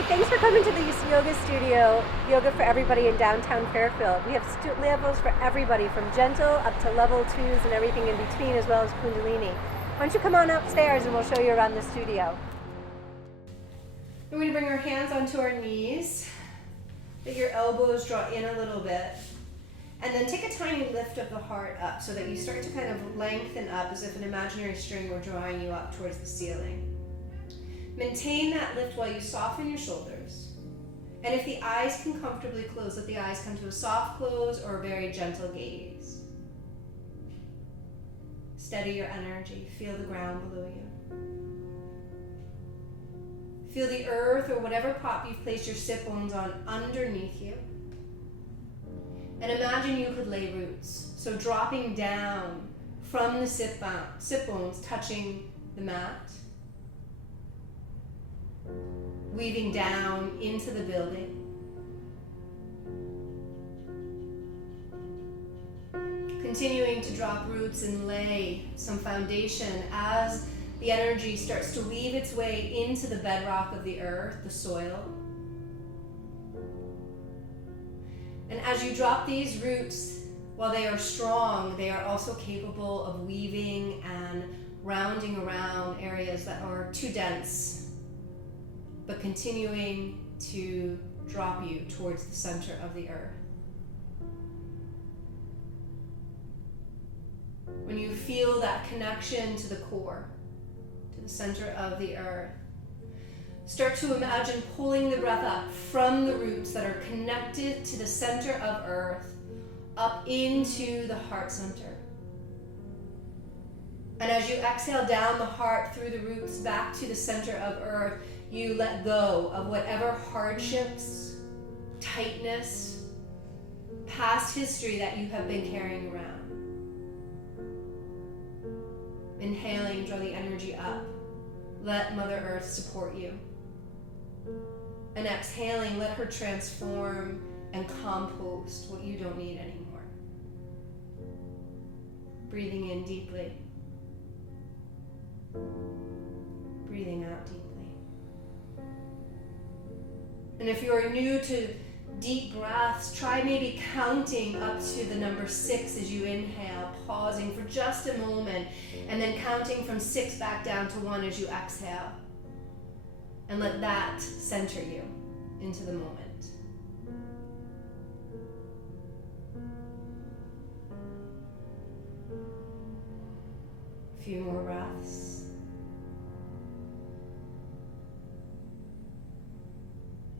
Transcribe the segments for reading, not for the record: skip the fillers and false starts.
Hi, thanks for coming to the yoga studio, Yoga for Everybody in downtown Fairfield. We have levels for everybody from gentle up to level 2s and everything in between, as well as Kundalini. Why don't you come on upstairs and we'll show you around the studio. We're going to bring our hands onto our knees, let your elbows draw in a little bit, and then take a tiny lift of the heart up so that you start to kind of lengthen up as if an imaginary string were drawing you up towards the ceiling. Maintain that lift while you soften your shoulders. And if the eyes can comfortably close, let the eyes come to a soft close or a very gentle gaze. Steady your energy. Feel the ground below you. Feel the earth or whatever prop you've placed your sit bones on underneath you. And imagine you could lay roots. So dropping down from the sit bones, touching the mat. Weaving down into the building. Continuing to drop roots and lay some foundation as the energy starts to weave its way into the bedrock of the earth, the soil. And as you drop these roots, while they are strong, they are also capable of weaving and rounding around areas that are too dense, but continuing to drop you towards the center of the earth. When you feel that connection to the core, to the center of the earth, start to imagine pulling the breath up from the roots that are connected to the center of earth, up into the heart center. And as you exhale down the heart through the roots back to the center of earth, you let go of whatever hardships, tightness, past history that you have been carrying around. Inhaling, draw the energy up. Let Mother Earth support you. And exhaling, let her transform and compost what you don't need anymore. Breathing in deeply. Breathing out deeply. And if you're new to deep breaths, try maybe counting up to the number 6 as you inhale, pausing for just a moment, and then counting from 6 back down to 1 as you exhale. And let that center you into the moment. A few more breaths.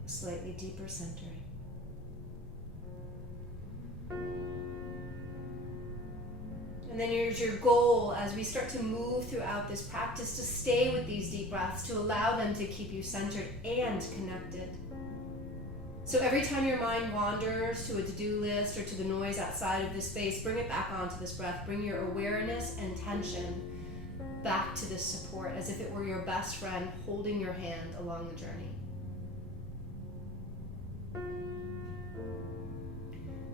Slightly deeper centering. And then here's your goal as we start to move throughout this practice to stay with these deep breaths, to allow them to keep you centered and connected. So every time your mind wanders to a to-do list or to the noise outside of this space, bring it back onto this breath. Bring your awareness and tension back to this support as if it were your best friend holding your hand along the journey.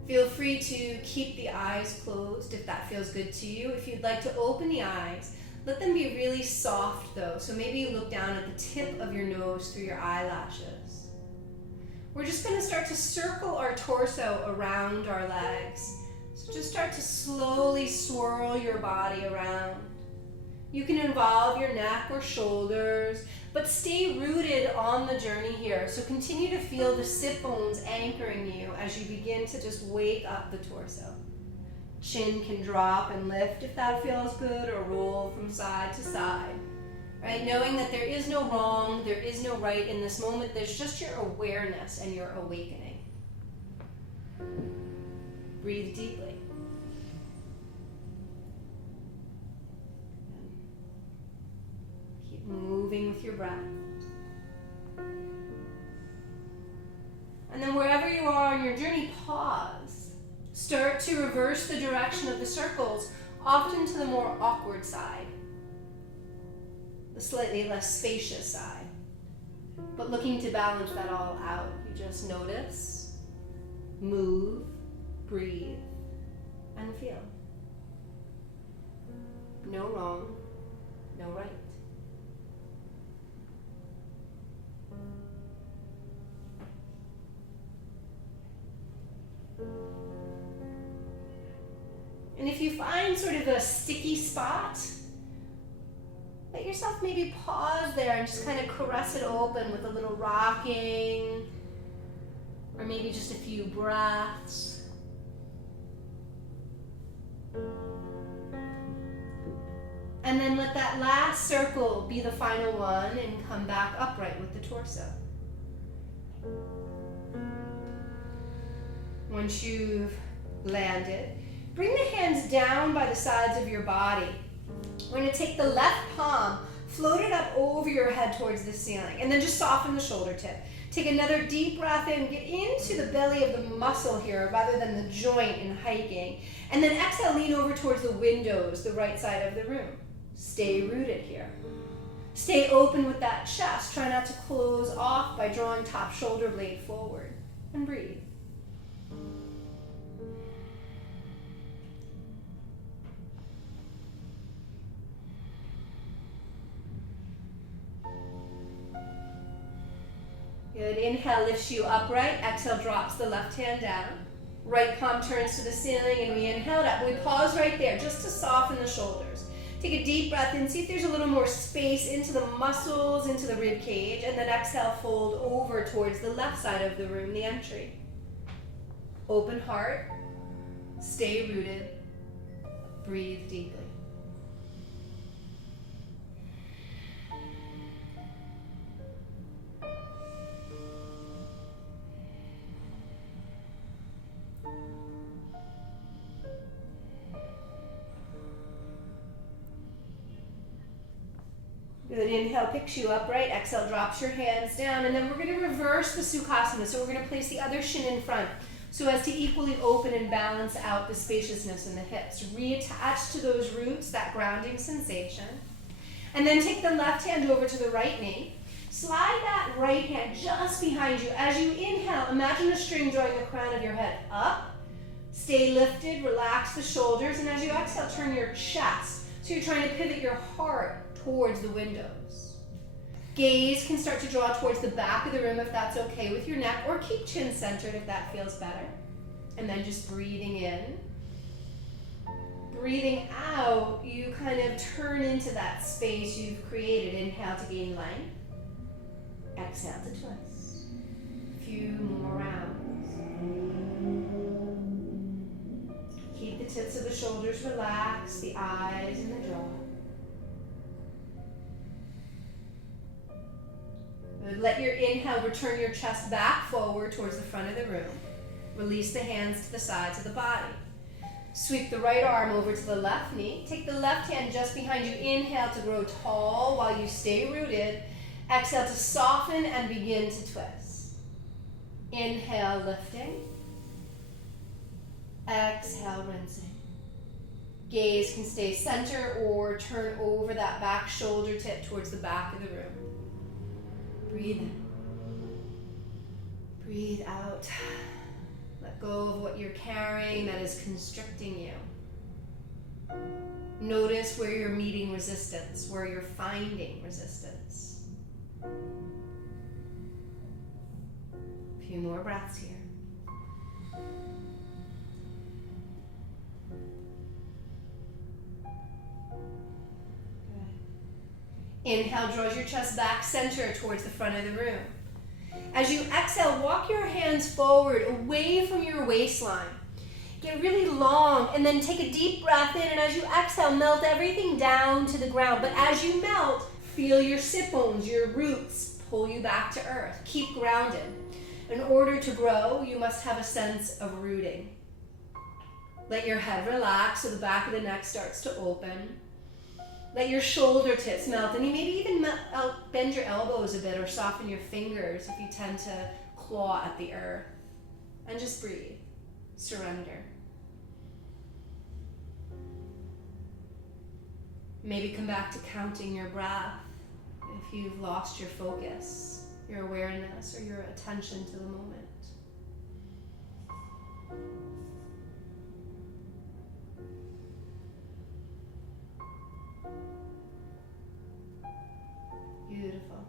Feel free to keep the eyes closed if that feels good to you. If you'd like to open the eyes, let them be really soft though. So maybe you look down at the tip of your nose through your eyelashes. We're just going to start to circle our torso around our legs. So just start to slowly swirl your body around. You can involve your neck or shoulders, but stay rooted on the journey here. So continue to feel the sit bones anchoring you as you begin to just wake up the torso. Chin can drop and lift if that feels good, or roll from side to side. Right? Knowing that there is no wrong, there is no right in this moment. There's just your awareness and your awakening. Breathe deeply. Moving with your breath. And then wherever you are on your journey, pause. Start to reverse the direction of the circles, often to the more awkward side, the slightly less spacious side. But looking to balance that all out, you just notice, move, breathe, and feel. No wrong, no right. And if you find sort of a sticky spot, let yourself maybe pause there and just kind of caress it open with a little rocking, or maybe just a few breaths. And then let that last circle be the final one and come back upright with the torso. Once you've landed, bring the hands down by the sides of your body. We're going to take the left palm, float it up over your head towards the ceiling, and then just soften the shoulder tip. Take another deep breath in, get into the belly of the muscle here rather than the joint in hiking. And then exhale, lean over towards the windows, the right side of the room. Stay rooted here. Stay open with that chest. Try not to close off by drawing top shoulder blade forward. And breathe. Good. Inhale lifts you upright. Exhale drops the left hand down. Right palm turns to the ceiling and we inhale it up. We pause right there just to soften the shoulders. Take a deep breath in. See if there's a little more space into the muscles, into the rib cage. And then exhale, fold over towards the left side of the room, the entry. Open heart. Stay rooted. Breathe deeply. Good. Inhale picks you upright. Exhale drops your hands down. And then we're going to reverse the Sukhasana. So we're going to place the other shin in front so as to equally open and balance out the spaciousness in the hips. Reattach to those roots, that grounding sensation. And then take the left hand over to the right knee. Slide that right hand just behind you. As you inhale, imagine a string drawing the crown of your head up. Stay lifted, relax the shoulders. And as you exhale, turn your chest. So you're trying to pivot your heart towards the windows. Gaze can start to draw towards the back of the room if that's okay with your neck, or keep chin centered if that feels better. And then just breathing in. Breathing out, you kind of turn into that space you've created. Inhale to gain length. Exhale to twist. A few more rounds. Keep the tips of the shoulders relaxed, the eyes and the jaw. Let your inhale return your chest back forward towards the front of the room. Release the hands to the sides of the body. Sweep the right arm over to the left knee. Take the left hand just behind you. Inhale to grow tall while you stay rooted. Exhale to soften and begin to twist. Inhale, lifting. Exhale, rinsing. Gaze can stay center or turn over that back shoulder tip towards the back of the room. Breathe in. Breathe out. Let go of what you're carrying that is constricting you. Notice where you're meeting resistance, where you're finding resistance. A few more breaths here. Inhale draws your chest back center towards the front of the room. As you exhale, walk your hands forward away from your waistline. Get really long and then take a deep breath in, and as you exhale, melt everything down to the ground. But as you melt, feel your sit bones, your roots pull you back to earth. Keep grounded. In order to grow, you must have a sense of rooting. Let your head relax so the back of the neck starts to open. Let your shoulder tips melt, and you maybe even bend your elbows a bit or soften your fingers if you tend to claw at the earth. And just breathe. Surrender. Maybe come back to counting your breath if you've lost your focus, your awareness, or your attention to the moment. Beautiful.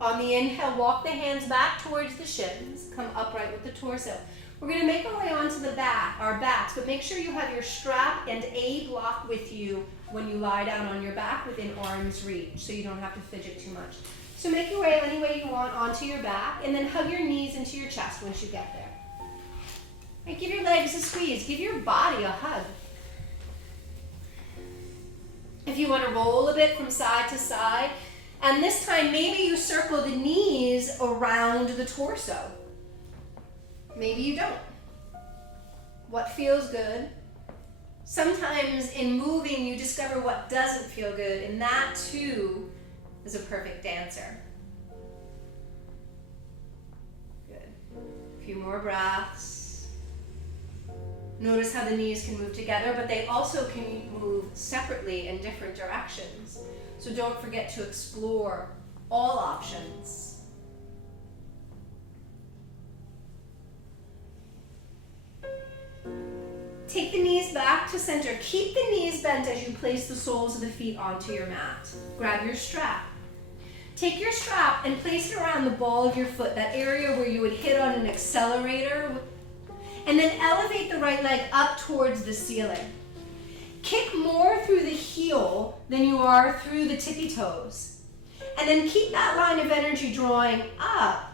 On the inhale, walk the hands back towards the shins. Come upright with the torso. We're going to make our way onto the back, our backs, but make sure you have your strap and a block with you when you lie down on your back within arm's reach, so you don't have to fidget too much. So make your way any way you want onto your back, and then hug your knees into your chest once you get there. Right, give your legs a squeeze. Give your body a hug. If you want to roll a bit from side to side, and this time maybe you circle the knees around the torso. Maybe you don't. What feels good? Sometimes in moving you discover what doesn't feel good, and that too is a perfect dancer. Good. A few more breaths. Notice how the knees can move together, but they also can move separately in different directions. So don't forget to explore all options. Take the knees back to center. Keep the knees bent as you place the soles of the feet onto your mat. Grab your strap. Take your strap and place it around the ball of your foot, that area where you would hit on an accelerator, and then elevate the right leg up towards the ceiling. Kick more through the heel than you are through the tippy toes. And then keep that line of energy drawing up.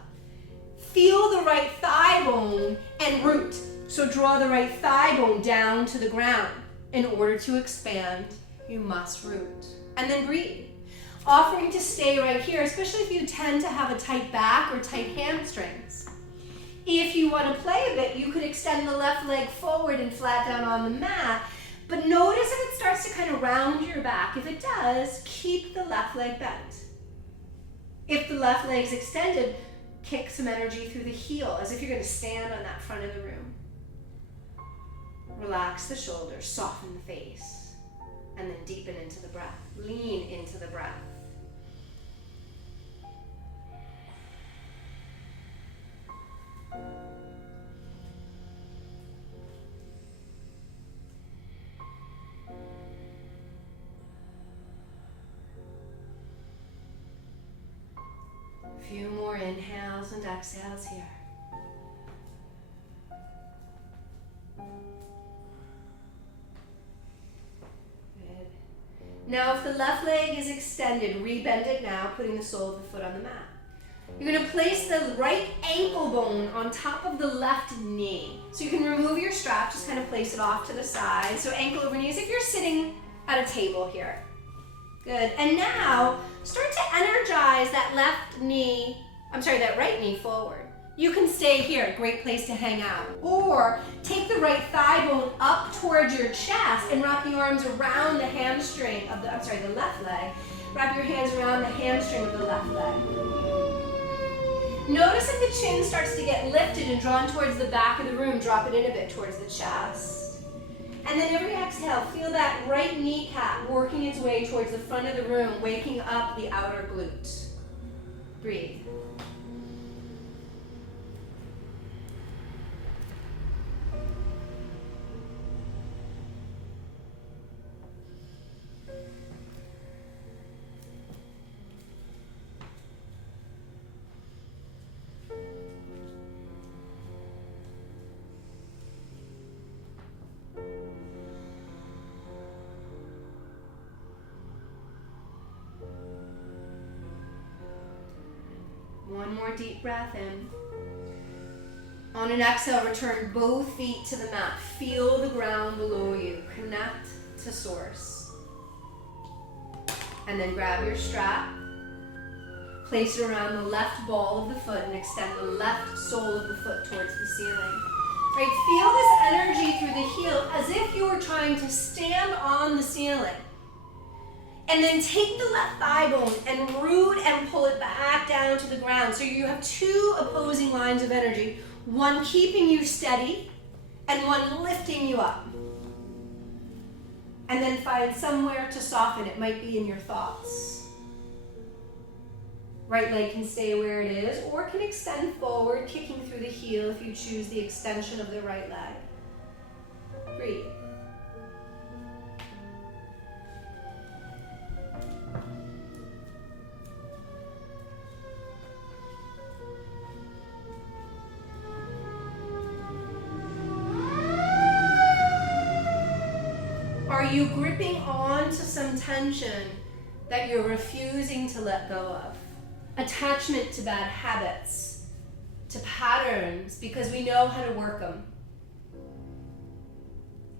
Feel the right thigh bone and root. So draw the right thigh bone down to the ground. In order to expand, you must root. And then breathe. Offering to stay right here, especially if you tend to have a tight back or tight hamstrings. If you want to play a bit, you could extend the left leg forward and flat down on the mat. But notice if it starts to kind of round your back. If it does, keep the left leg bent. If the left leg's extended, kick some energy through the heel as if you're going to stand on that front of the room. Relax the shoulders, soften the face, and then deepen into the breath. Lean into the breath. A few more inhales and exhales here. Now, if the left leg is extended, rebend it now, putting the sole of the foot on the mat. You're going to place the right ankle bone on top of the left knee. So you can remove your strap, just kind of place it off to the side. So ankle over knee as if you're sitting at a table here. Good. And now, start to energize that that right knee forward. You can stay here, great place to hang out. Or take the right thigh bone up towards your chest and wrap the arms around the hamstring of the left leg. Wrap your hands around the hamstring of the left leg. Notice if the chin starts to get lifted and drawn towards the back of the room, drop it in a bit towards the chest. And then every exhale, feel that right kneecap working its way towards the front of the room, waking up the outer glute. Breathe. One more deep breath in. On an exhale, return both feet to the mat. Feel the ground below you. Connect to source. And then grab your strap. Place it around the left ball of the foot and extend the left sole of the foot towards the ceiling. Right, feel this energy through the heel as if you were trying to stand on the ceiling. And then take the left thigh bone and root and pull it back down to the ground. So you have two opposing lines of energy, one keeping you steady and one lifting you up. And then find somewhere to soften. It might be in your thoughts. Right leg can stay where it is or can extend forward, kicking through the heel if you choose the extension of the right leg. Breathe. gripping on to some tension that you're refusing to let go of. Attachment to bad habits, to patterns, because we know how to work them.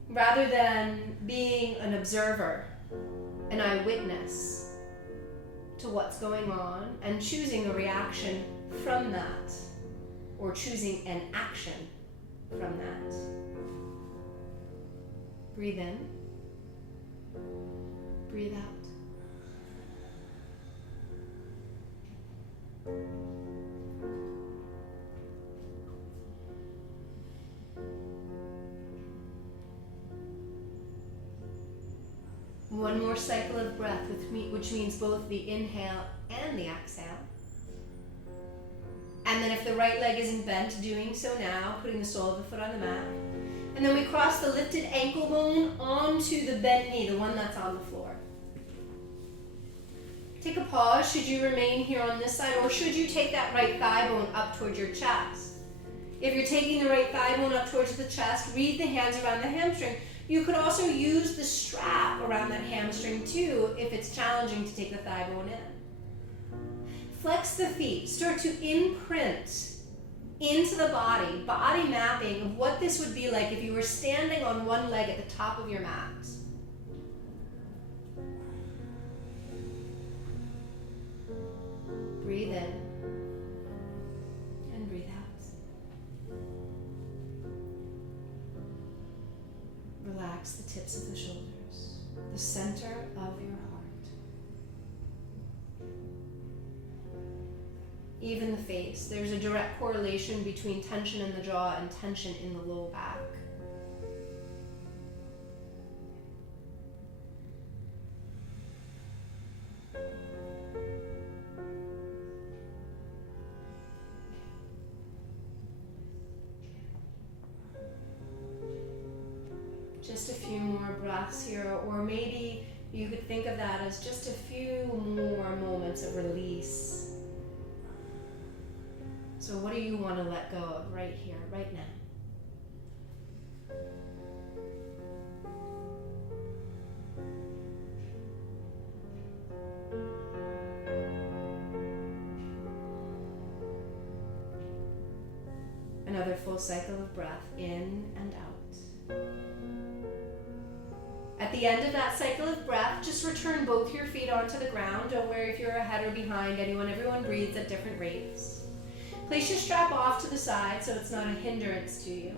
Rather than being an observer, an eyewitness to what's going on and choosing a reaction from that, or choosing an action from that. Breathe in, breathe out. One more cycle of breath, which means both the inhale and the exhale. And then if the right leg isn't bent, doing so now, putting the sole of the foot on the mat. And then we cross the lifted ankle bone onto the bent knee, the one that's on the floor. Take a pause. Should you remain here on this side, or should you take that right thigh bone up towards your chest? If you're taking the right thigh bone up towards the chest, read the hands around the hamstring. You could also use the strap around that hamstring too if it's challenging to take the thigh bone in. Flex the feet. Start to imprint into the body mapping of what this would be like if you were standing on one leg at the top of your mat. Breathe in and breathe out. Relax the tips of the shoulders, the center of your heart. Even the face. There's a direct correlation between tension in the jaw and tension in the low back. Just a few more breaths here, or maybe you could think of that as just a few more moments of release. So what do you want to let go of right here, right now? Another full cycle of breath in and out. At the end of that cycle of breath, just return both your feet onto the ground. Don't worry if you're ahead or behind anyone. Everyone breathes at different rates. Place your strap off to the side so it's not a hindrance to you.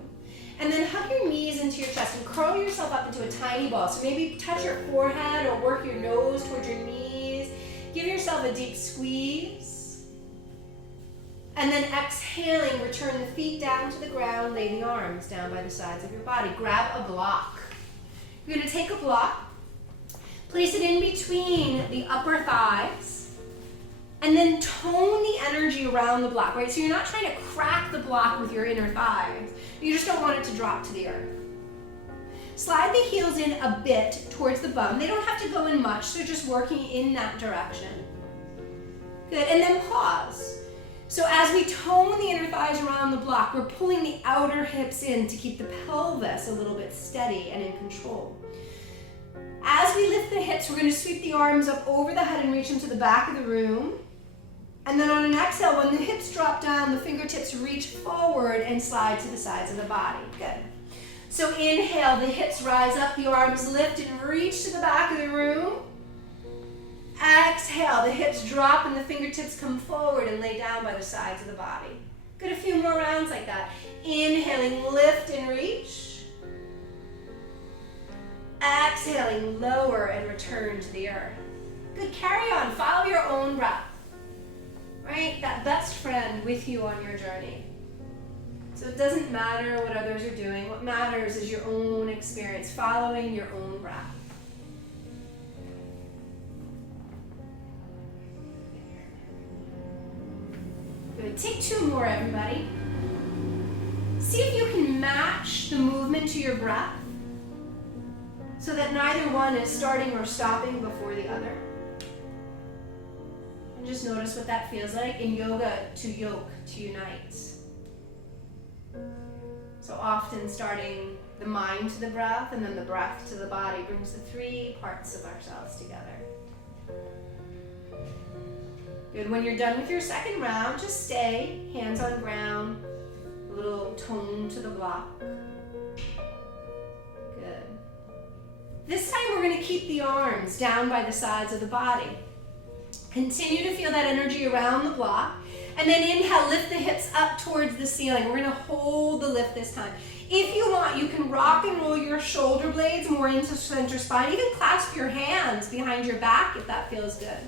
And then hug your knees into your chest and curl yourself up into a tiny ball. So maybe touch your forehead or work your nose towards your knees. Give yourself a deep squeeze. And then exhaling, return the feet down to the ground, lay the arms down by the sides of your body. Grab a block. You're going to take a block, place it in between the upper thighs, and then tone the energy around the block, right? So you're not trying to crack the block with your inner thighs. You just don't want it to drop to the earth. Slide the heels in a bit towards the bum. They don't have to go in much, so just working in that direction. Good, and then pause. So as we tone the inner thighs around the block, we're pulling the outer hips in to keep the pelvis a little bit steady and in control. As we lift the hips, we're going to sweep the arms up over the head and reach them to the back of the room. And then on an exhale, when the hips drop down, the fingertips reach forward and slide to the sides of the body. Good. So inhale, the hips rise up, the arms lift and reach to the back of the room. Exhale, the hips drop and the fingertips come forward and lay down by the sides of the body. Good, a few more rounds like that. Inhaling, lift and reach. Exhaling, lower and return to the earth. Good, carry on, follow your own breath. Right, that best friend with you on your journey. So it doesn't matter what others are doing. What matters is your own experience, following your own breath. Good. Take two more, everybody. See if you can match the movement to your breath so that neither one is starting or stopping before the other. And just notice what that feels like. In yoga, to yoke, to unite. So often starting The mind to the breath, and then the breath to the body brings the three parts of ourselves together. Good. When you're done with your second round, just stay, hands on ground, a little tone to the block. Good. This time we're going to keep the arms down by the sides of the body. Continue to feel that energy around the block. And then inhale, lift the hips up towards the ceiling. We're going to hold the lift this time. If you want, you can rock and roll your shoulder blades more into center spine. Even clasp your hands behind your back if that feels good.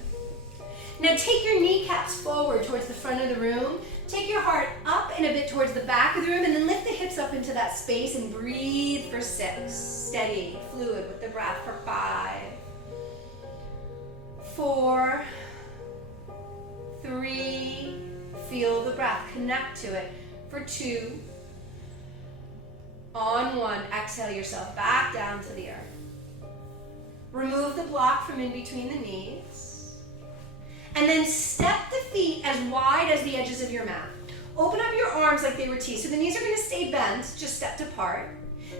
Now take your kneecaps forward towards the front of the room. Take your heart up and a bit towards the back of the room, and then lift the hips up into that space and breathe for 6. Steady, fluid with the breath for 5, 4, 3, feel the breath, connect to it for 2. On 1, exhale yourself back down to the earth. Remove the block from in between the knees. And then step the feet as wide as the edges of your mat. Open up your arms like they were T. So the knees are going to stay bent, just stepped apart.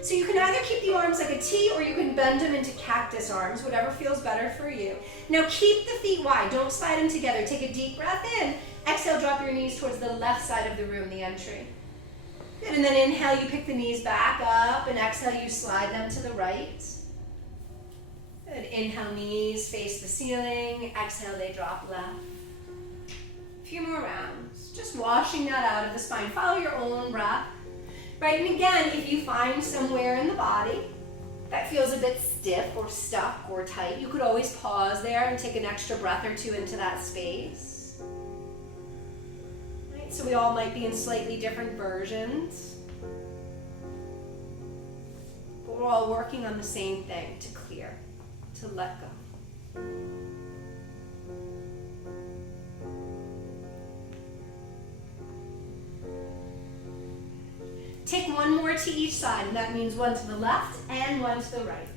So you can either keep the arms like a T or you can bend them into cactus arms, whatever feels better for you. Now keep the feet wide, don't slide them together. Take a deep breath in. Exhale, drop your knees towards the left side of the room, the entry. Good, and then inhale, you pick the knees back up, and exhale, you slide them to the right. Good, inhale, knees face the ceiling. Exhale, they drop left. A few more rounds, just washing that out of the spine. Follow your own breath. Right, and again, if you find somewhere in the body that feels a bit stiff or stuck or tight, you could always pause there and take an extra breath or 2 into that space. Right, so we all might be in slightly different versions, but we're all working on the same thing, to clear, to let go. Take 1 more to each side, and that means 1 to the left and 1 to the right.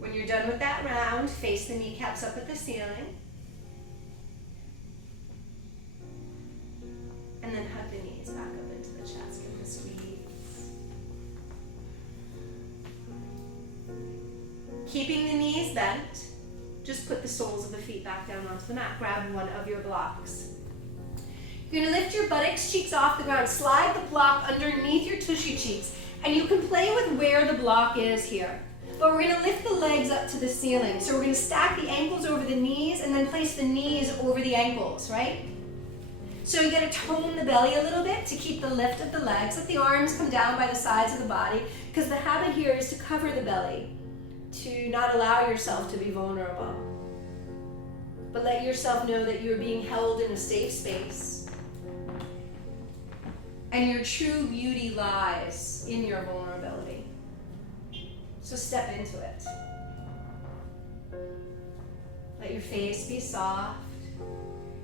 When you're done with that round, face the kneecaps up at the ceiling. And then hug the knees back up into the chest, give them a squeeze. Keeping the knees bent, just put the soles of the feet back down onto the mat. Grab one of your blocks. You're going to lift your buttocks, cheeks off the ground. Slide the block underneath your tushy cheeks. And you can play with where the block is here. But we're going to lift the legs up to the ceiling. So we're going to stack the ankles over the knees and then place the knees over the ankles, right? So you got to tone the belly a little bit to keep the lift of the legs. Let the arms come down by the sides of the body, because the habit here is to cover the belly, to not allow yourself to be vulnerable. But let yourself know that you're being held in a safe space. And your true beauty lies in your vulnerability. So step into it. Let your face be soft.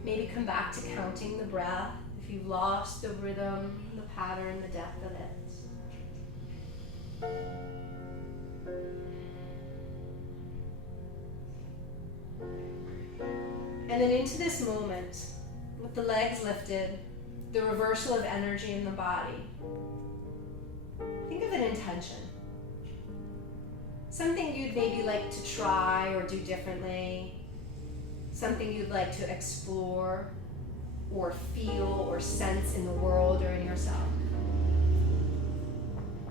Maybe come back to counting the breath if you've lost the rhythm, the pattern, the depth of it. And then into this moment, with the legs lifted, the reversal of energy in the body. Think of an intention. Something you'd maybe like to try or do differently. Something you'd like to explore or feel or sense in the world or in yourself.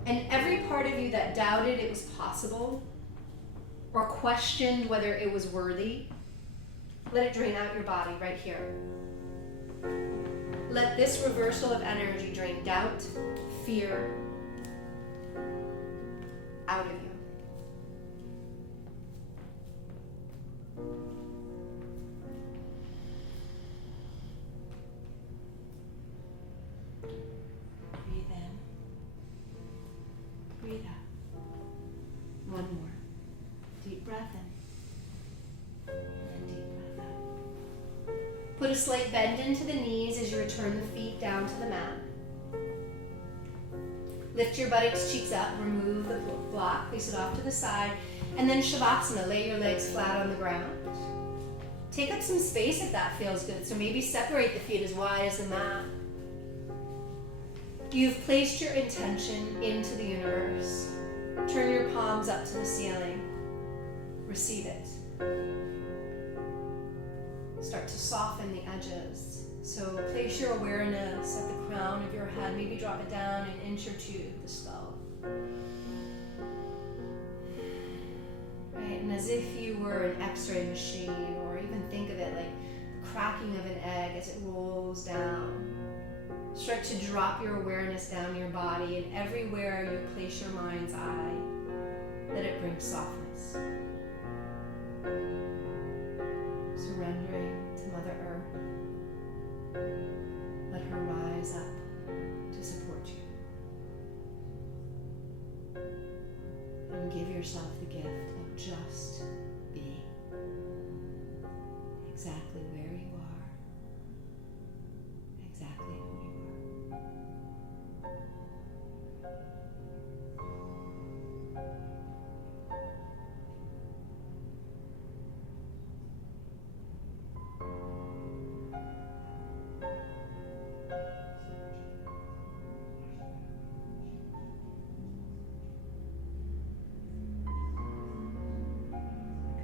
And every part of you that doubted it was possible or questioned whether it was worthy, let it drain out your body right here. Let this reversal of energy drain doubt, fear out of you. Breathe in. Breathe out. One more. Deep breath in. And deep breath out. Put a slight bend into the knees as you return the feet down to the mat. Lift your buttocks, cheeks up, remove the block, place it off to the side, and then Savasana. Lay your legs flat on the ground. Take up some space if that feels good. So maybe separate the feet as wide as the mat. You've placed your intention into the universe. Turn your palms up to the ceiling. Receive it. Start to soften the edges. So place your awareness at the crown of your head. Maybe drop it down an inch or two of the skull. Right, and as if you were an X-ray machine, or even think of it like the cracking of an egg as it rolls down. Start to drop your awareness down your body, and everywhere you place your mind's eye, let it bring softness. Surrendering to Mother Earth. Let her rise up to support you. And give yourself the gift of just being exactly where you are, exactly who you are.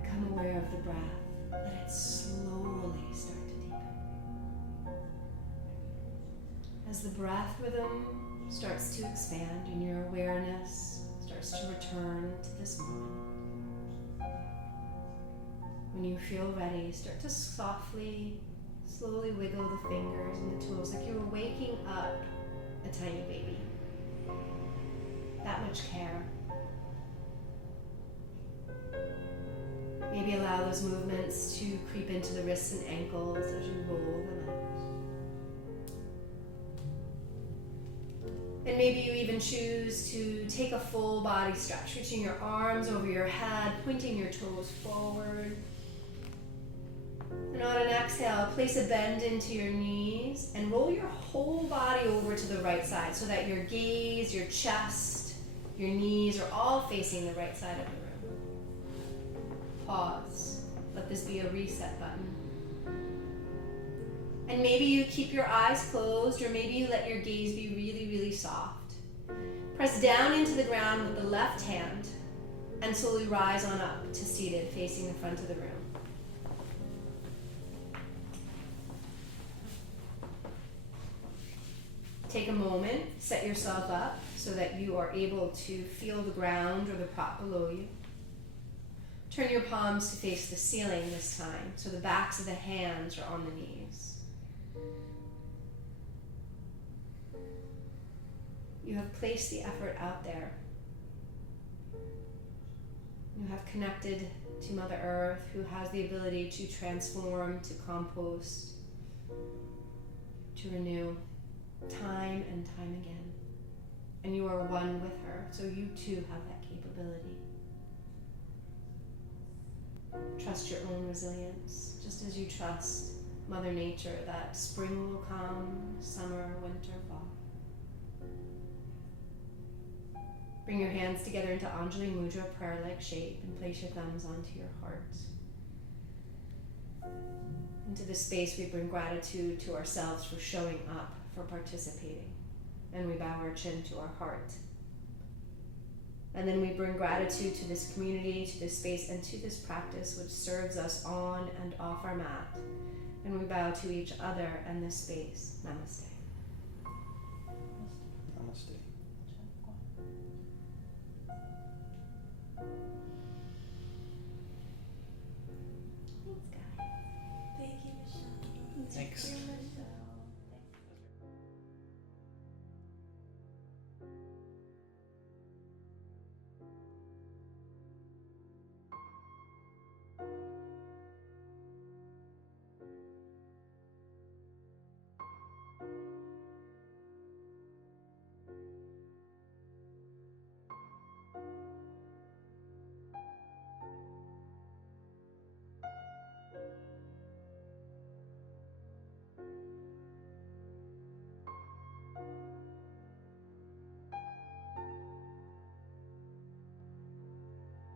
Become aware of the breath. Let it slowly start to deepen. As the breath rhythm starts to expand and your awareness starts to return to this moment, when you feel ready, start to softly, slowly wiggle the fingers and the toes like you were waking up a tiny baby. That much care. Maybe allow those movements to creep into the wrists and ankles as you roll them out. And maybe you even choose to take a full body stretch, reaching your arms over your head, pointing your toes forward. And on an exhale, place a bend into your knees and roll your whole body over to the right side so that your gaze, your chest, your knees are all facing the right side of the room. Pause. Let this be a reset button. And maybe you keep your eyes closed, or maybe you let your gaze be really, really soft. Press down into the ground with the left hand and slowly rise on up to seated, facing the front of the room. Take a moment, set yourself up so that you are able to feel the ground or the prop below you. Turn your palms to face the ceiling this time, so the backs of the hands are on the knees. You have placed the effort out there. You have connected to Mother Earth, who has the ability to transform, to compost, to renew, time and time again. And you are one with her, so you too have that capability. Trust your own resilience, just as you trust Mother Nature that spring will come, summer, winter, fall. Bring your hands together into Anjali Mudra, prayer-like shape, and place your thumbs onto your heart. Into this space, we bring gratitude to ourselves for showing up, for participating, and we bow our chin to our heart. And then we bring gratitude to this community, to this space, and to this practice which serves us on and off our mat. And we bow to each other and this space. Namaste. Namaste.